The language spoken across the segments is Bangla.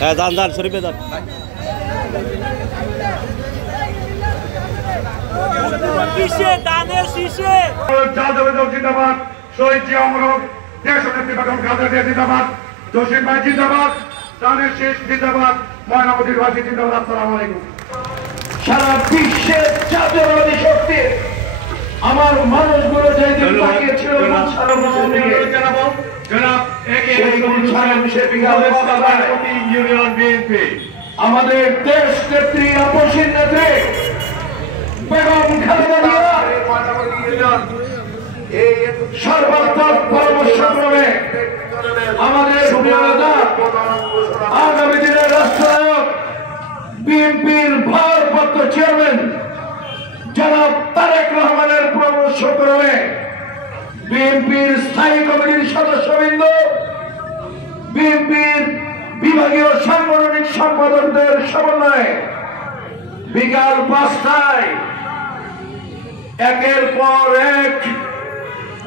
হ্যাঁ দান দান শরীফে দান। জিন্দাবাদ, শহীদ জিয়া অমর, দেশ নেত্রী বেগম খালেদা জিয়া জিন্দাবাদ, জসিম ভাই জিন্দাবাদ, দানের শেষ জিন্দাবাদ, ময়নামতির বাসী জিন্দাবাদ। আসসালামু আলাইকুম। সারা বিশ্বের জাতীয়বাদী শক্তি আমার মানুষগুলো যেদিন তাকিয়েছিল আমাদের দেশ নেত্রী আপসীর নেত্রী বেগম খালেদা জিয়া সর্বাত্মক পরামর্শক্রমে আমাদের আগামী দিনের রাষ্ট্রনায়ক বিএনপির ভারপ্রাপ্ত চেয়ারম্যান জনাব তারেক রহমানের পরামর্শক্রমে বিএনপির স্থায়ী কমিটির সদস্যবৃন্দ, বিএনপির বিভাগীয় সাংগঠনিক সম্পাদকদের সমন্বয়ে বিকাল 5টায় একের পর এক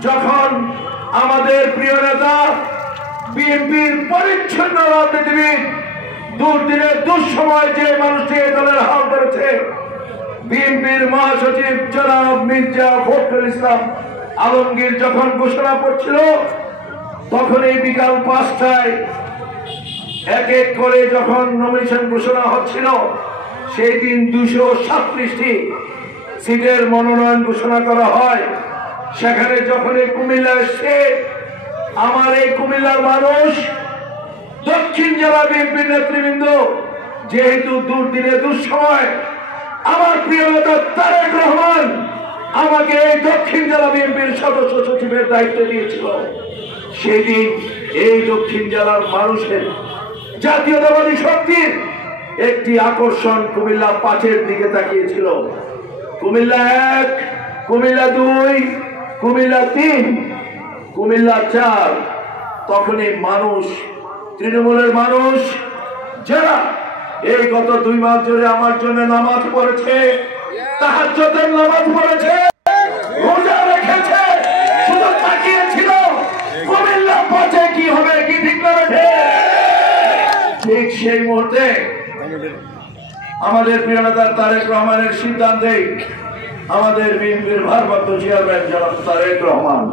যখন আমাদের প্রিয় নেতা বিএনপির পরিচ্ছন্ন রাজনীতিবিদ দুর্দিনে দুঃসময় যে মানুষটি এই দলের হাল করেছে বিএনপির মহাসচিব জনাব মির্জা ফখরুল ইসলাম আলমগীর যখন ঘোষণা করছিল তখন এই বিকাল 5টায় এক এক করে যখন নমিনেশন ঘোষণা হচ্ছিল সেই দিন 237টি সিটের মনোনয়ন ঘোষণা করা হয়। সেখানে যখন এই কুমিল্লা এসছে আমার এই কুমিল্লার মানুষ দক্ষিণ জেলা বিএনপির নেতৃবৃন্দ যেহেতু দুর্দিনে দুঃসময় আমার প্রিয় নেতা তারেক রহমান আমাকে এই দক্ষিণ জেলা বিএনপির সদস্য সচিবের দায়িত্ব দিয়েছিল, সেদিন এই দক্ষিণ জেলার মানুষের জাতীয়তাবাদী শক্তির একটি আকর্ষণ কুমিল্লা 5-এর দিকে তাকিয়েছিল। কুমিল্লা 1, কুমিল্লা 2, কুমিল্লা 3, কুমিল্লা 4 তখন এই মানুষ তৃণমূলের মানুষ যারা এই গত 2 মাস ধরে আমার জন্য নামাজ পড়েছে, তাহাজ্জুদের নামাজ পড়েছে, রোজা রেখেছে, শুধু তাকিয়েছিল কুমিল্লা 5-এ কি হবে, কি ঠিক না রেখে ঠিক সেই মুহূর্তে আমাদের প্রিয় নেতা তারেক রহমানের সিদ্ধান্তে আমাদের বিএনপির ভারপ্রাপ্ত চেয়ারম্যান জনাব তারেক রহমান